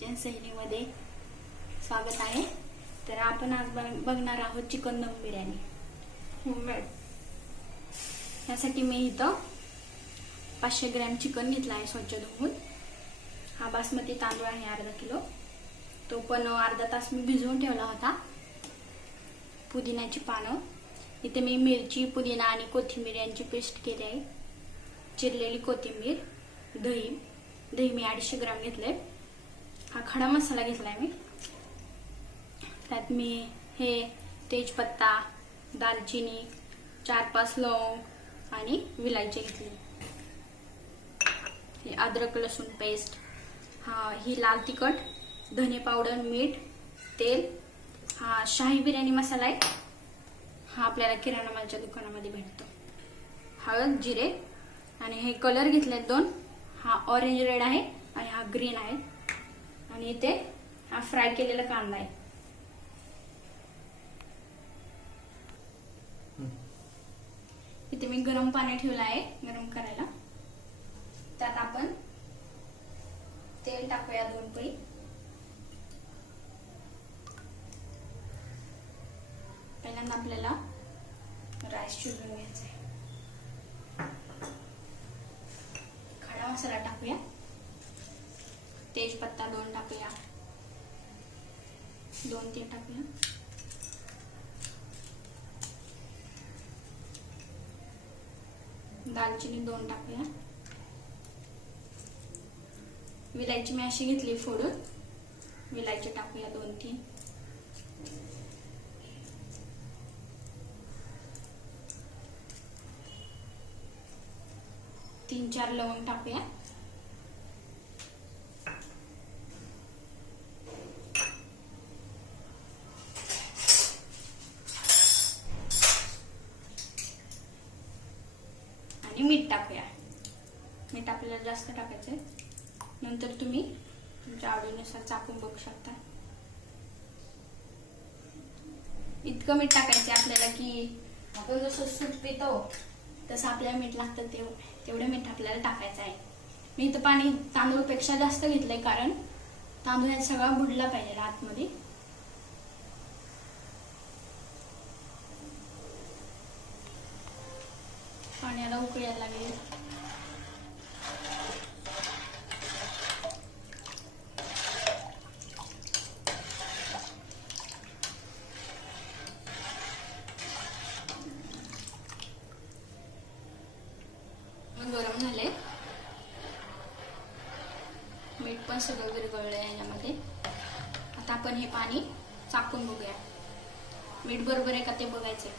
सैनीमध्ये स्वागत आहे। तर आपण आज बघणार आहोत चिकन दम बिर्याणी होममेड। यासाठी मी इथं 500 ग्रॅम चिकन घेतला आहे स्वच्छ धुवून। हा बासमती तांदूळ आहे अर्धा किलो, तो पण अर्धा तास मी भिजवून ठेवला होता। पुदिन्याची पानं, इथे मी मिरची, पुदिना आणि कोथिंबीर यांची पेस्ट केली आहे। चिरलेली कोथिंबीर, दही मी 250 ग्रॅम घेतले। हा खडा मसाला घेतलाय मी। त्यात मी हे तेजपत्ता, दालचिनी, 4-5 लवंग आणि विलायची घेतली। हे अद्रक लसूण पेस्ट, ही लाल तिखट, धने पावडर, मीठ, तेल, हा शाही बिर्याणी मसाला आहे। हा आपल्याला किराणा मालाच्या दुकानामध्ये भेटतो। हळद, जिरे आणि हे कलर घेतलेत 2। हा ऑरेंज रेड आहे आणि हा ग्रीन आहे। आणि इथे हा फ्राय केलेला कांदा आहे। इथे मी गरम पाणी ठेवलं आहे गरम करायला। त्यात आपण तेल टाकूया 2 पळी। पहिल्यांदा आपल्याला राईस शिजवून घ्यायचा आहे। खडा मसाला टाकूया, तेजपत्ता 2 टाकूया, 2-3 टाकूया, दालचिनी 2 टाकूया, विलायची मी अशी घेतली फोडून, विलायची टाकूया 2-3, तीन 4 लवंग टाकूया, आणि मीठ टाकूया। मीठ आपल्याला जास्त टाकायचंय, नंतर तुम्ही तुमच्या आवडीनुसार चाकून बघू शकता। इतकं मीठ टाकायचं आपल्याला की आपण जसं सूप पितो तसं आपल्याला मीठ लागतं, तेवढे मीठ आपल्याला टाकायचं आहे। मी इथं पाणी तांदूळपेक्षा जास्त घेतलंय, कारण तांदूळ सगळा बुडला पाहिजे आतमध्ये। पाण्याला उकळी यायला लागली। गरम झाले, मीठ पण सगळं विरघळलंय याच्यामध्ये। आता आपण हे पाणी चाकून बघूया, मीठ बरोबर आहे का ते बघायचंय।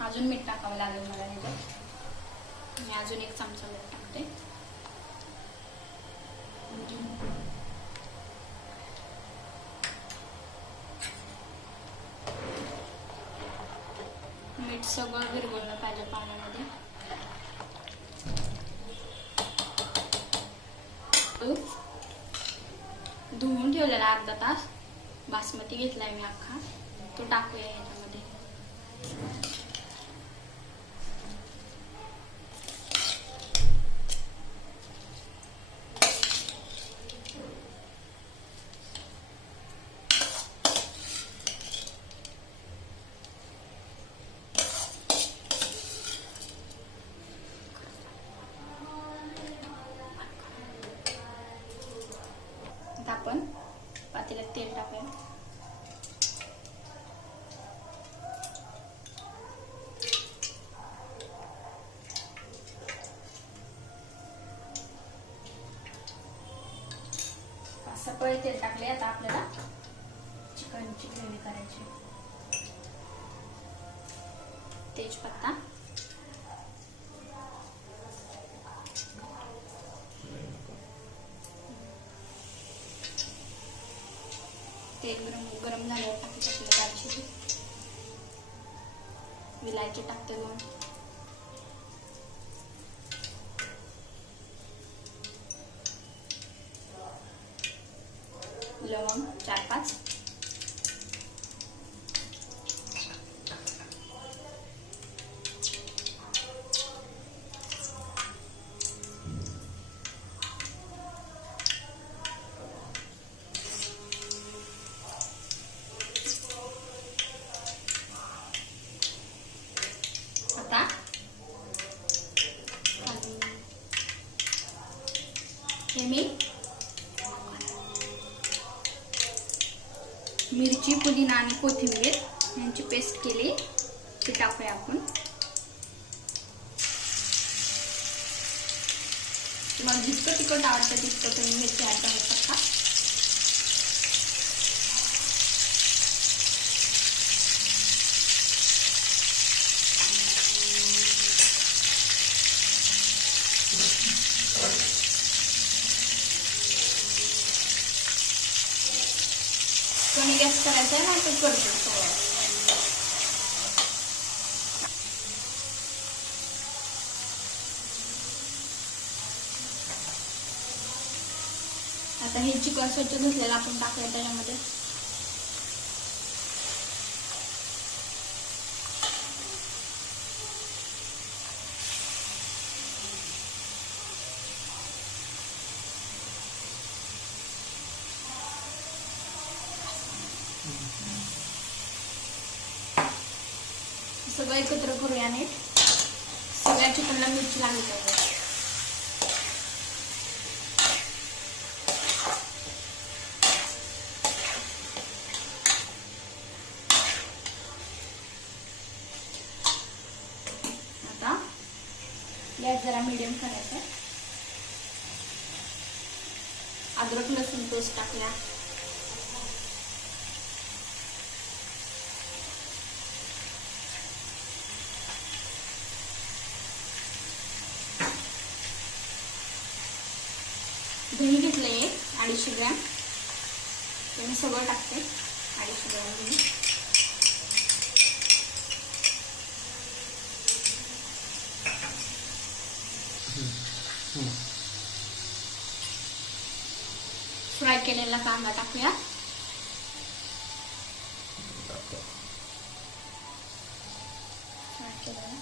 अजून मीठ टाकावं लागेल मला ह्याच्यात। मी अजून 1 चमचा मीठ टाकते। मीठ सगळं विरघळलं पाहिजे पाण्यामध्ये। धुवून ठेवलेला अर्धा तास बासमती घेतलाय मी अख्खा, तो टाकूया ह्याच्यामध्ये। आपण पातेल्यात तेल टाकूया। सगळे तेल टाकले। आता आपल्याला चिकनची ग्रेव्ही करायची। तेजपत्ता, तेल गरम झाल्यावर टाकायचं आपल्याला दालचिनी, विलायची टाकते 2, लवंग 4-5, हे मी मिरची, पुदिना आणि कोथिंबीर यांची पेस्ट केली, ती टाकूया आपण. मग जितकं तिखट आवडतं तितकं तुम्ही मिरची ऍड करू शकता. कमी गॅस करायचा आहे ना, तो करतो सगळं. आता हे चिकन स्वच्छ धुतलेलं आपण टाकूया त्याच्यामध्ये. सगळं एकत्र करूया नीट. सगळ्या चिकनला मिरची लागली पाहिजे. आता गॅस जरा मीडियम करायचा. अद्रक लसूण पेस्ट टाकूया. दही घेतलंय 250 ग्रॅम. ते मी सगळं टाकते. 250 ग्रॅम दही. फ्राय केलेला कांदा टाकूया. फ्राय केलेला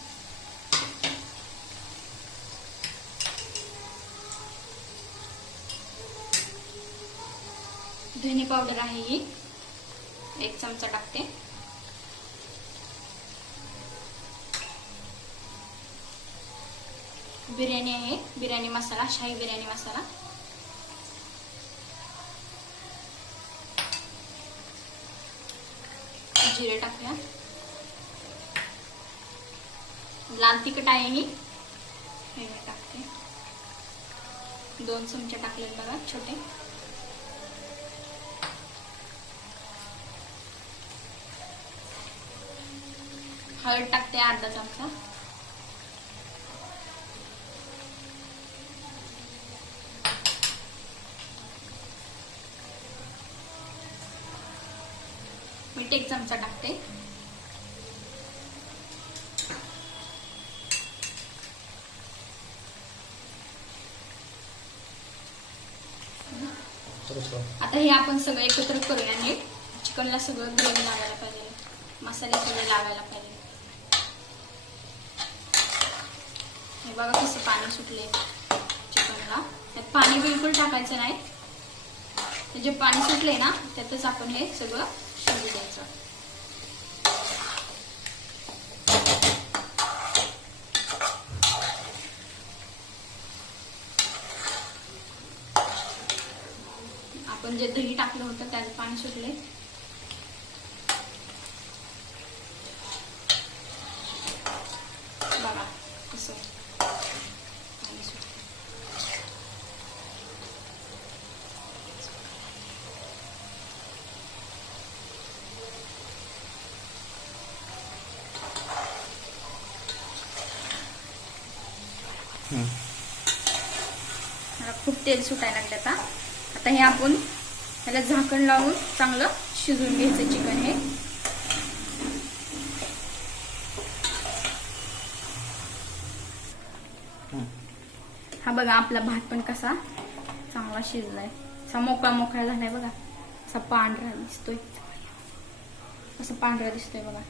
धने पावडर आहे ही 1 चमचा टाकते. बिर्याणी आहे, बिर्याणी मसाला, शाही बिर्याणी मसाला. जिरे टाकूया. लाल तिखट आहे ही, हे मी टाकते. 2 चमचे टाकलेत बघा छोटे. हळद टाकते अर्धा चमचा. मीठ 1 चमचा टाकते. आता हे आपण सगळं एकत्र करूया नीट. चिकनला सगळं ग्रेव्ही लावायला पाहिजे, मसाले सगळे लावायला पाहिजे. हे बघा कसं पाणी सुटले चिकनला. त्यात पाणी बिलकुल टाकायचं नाही. ते जे पाणी सुटले ना त्यातच आपण हे सगळं शिजू द्यायचं. आपण जे दही टाकलं होतं त्याचं पाणी सुटले. बघा कसं पाणी सुटले. मला खूप तेल सुटायला लागलं आता. आता हे आपण त्याला झाकण लावून चांगलं शिजवून घ्यायचं चिकन हे. हा बघा आपला भात पण कसा चांगला शिजलाय, असा मोकळा मोकळा झालाय बघा. असा पांढरा दिसतोय, असं पांढरा दिसतोय बघा.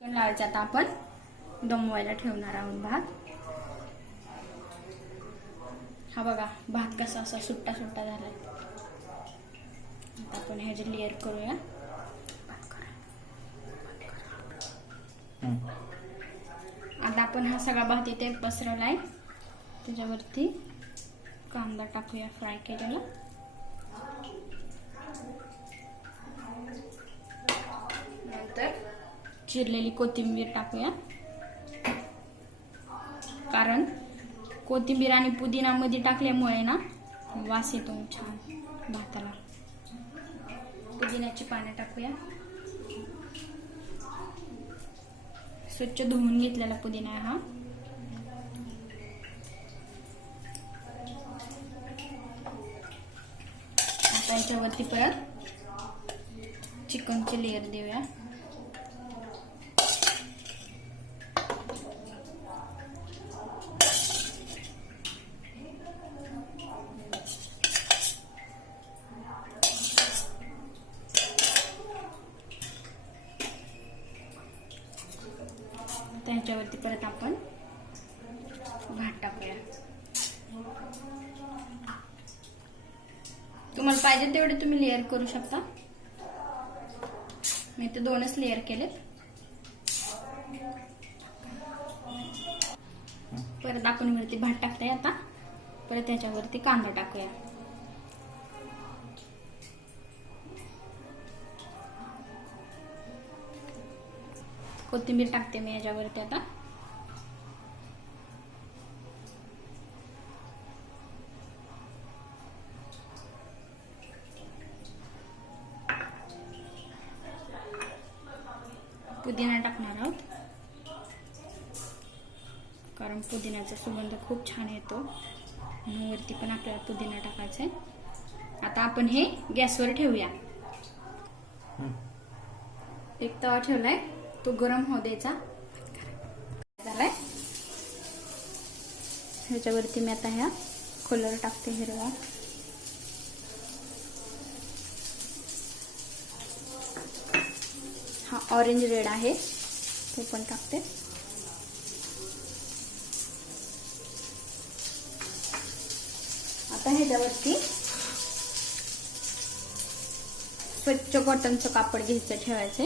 चिकन लावायचं आता आपण दमवायला ठेवणार आहोत भात. हा बघा भात कसा असा सुट्टा सुट्टा झालाय. आता आपण ह्याचे लेअर करूया. एकदा आपण हा सगळा भात इथे पसरवलाय, त्याच्यावरती कांदा टाकूया फ्राय केलेला. नंतर चिरलेली कोथिंबीर टाकूया, कारण कोथिंबीर आणि पुदिना मध्ये टाकल्यामुळे ना वास येतो छान भाताला. पुदिन्याची पाने टाकूया. स्वच्छ धुवून घेतलेला पुदिना आहे हा. आता याच्यावरती परत चिकनचे लेयर देऊया. त्याच्यावरती परत आपण भात टाकूया. तुम्हाला पाहिजे तेवढे तुम्ही लेअर करू शकता. मी तर 2च लेअर केलेत. परत आपण वरती भात टाकताय. आता परत त्याच्यावरती कांदा टाकूया. कोथिंबीर टाकते मी याच्यावरती आता. पुदिना टाकणार आहोत, कारण पुदिन्याचा सुगंध खूप छान येतो. म्हणून वरती पण आपल्याला पुदिना टाकायचा आहे. आता आपण हे गॅसवर ठेवूया. एक तवा ठेवलाय, तो गरम होऊ द्यायचा. झालाय. ह्याच्यावरती मी आता ह्या कलर टाकते हिरवा. हा ऑरेंज रेड आहे, तो पण टाकते. आता ह्याच्यावरती स्वच्छ कॉटनचं कापड घ्यायचं, ठेवायचे.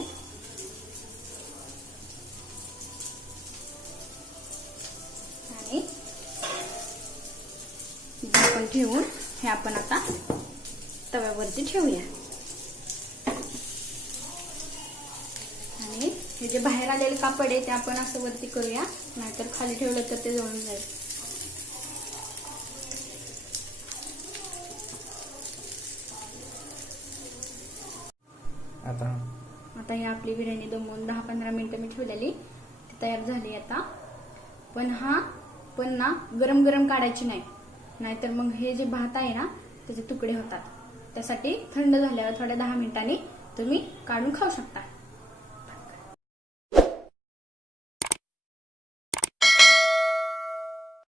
आणि झाकण ठेवून हे आपण आता तव्यावरती ठेवूया. आणि हे जे बाहेर आलेले कापड आहे ते आपण असं वरती करूया, नाहीतर खाली ठेवलं तर ते जळून जाईल. आता ही आपली बिर्याणी दमवून 10-15 मिनिटं मी ठेवलेली, ती तयार झाली आता. पण ना गरम गरम काढायची नाही, नाहीतर मग हे जे भात आहे ना त्याचे तुकडे होतात. त्यासाठी थंड झाल्यावर थोड्या 10 मिनिटांनी तुम्ही काढून खाऊ शकता.